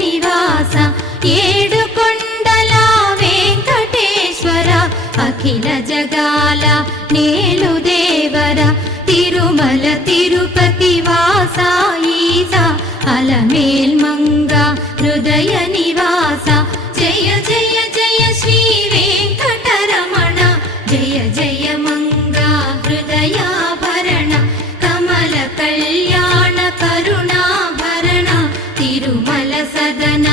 నివాస ఏడుకొండల వెంకటేశ్వర అఖిల జగాల నేలు దేవర తిరుమల తిరుపతి వాస ఈస అలమేల్మంగ హృదయ నివాస జయ జయ జయ శ్రీ వెంకటరమణ జయ జయ మంగ హృదయాభరణ కమల కళ్యాణ కరుణాభరణ తిరుమల సదన